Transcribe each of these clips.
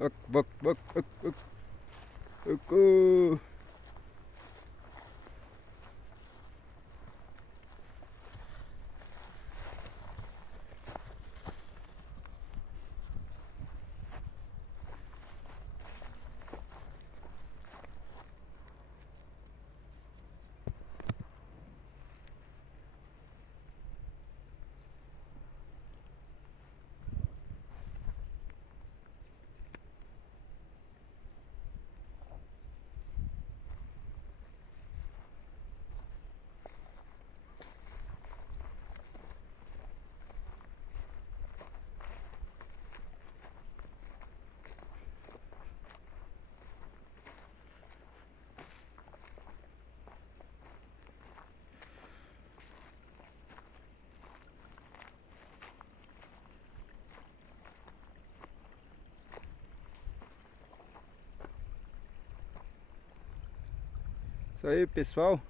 Oc, boc, boc, oc, oc, oc, oc. Isso aí, pessoal,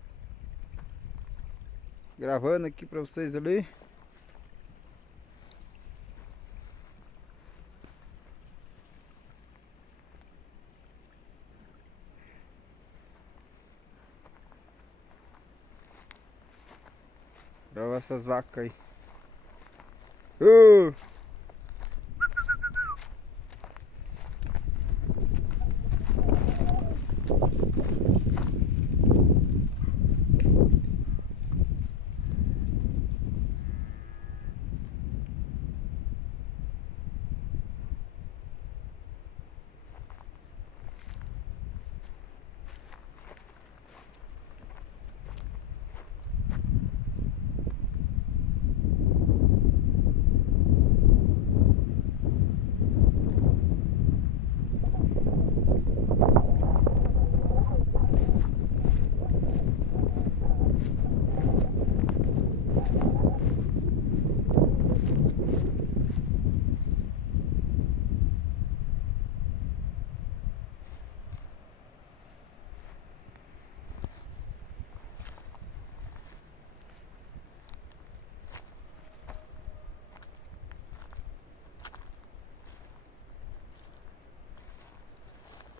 gravando aqui pra vocês ali. Gravar essas vacas aí. Uh!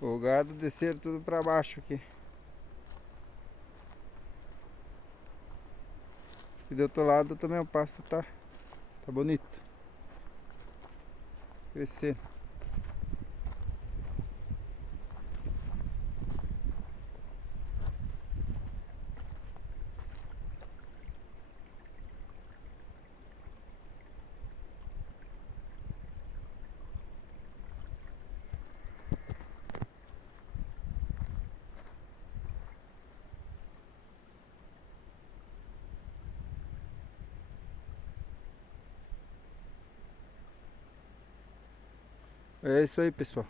O gado desceram tudo pra baixo aqui. E do outro lado também o pasto tá bonito. Crescendo. É isso aí, pessoal.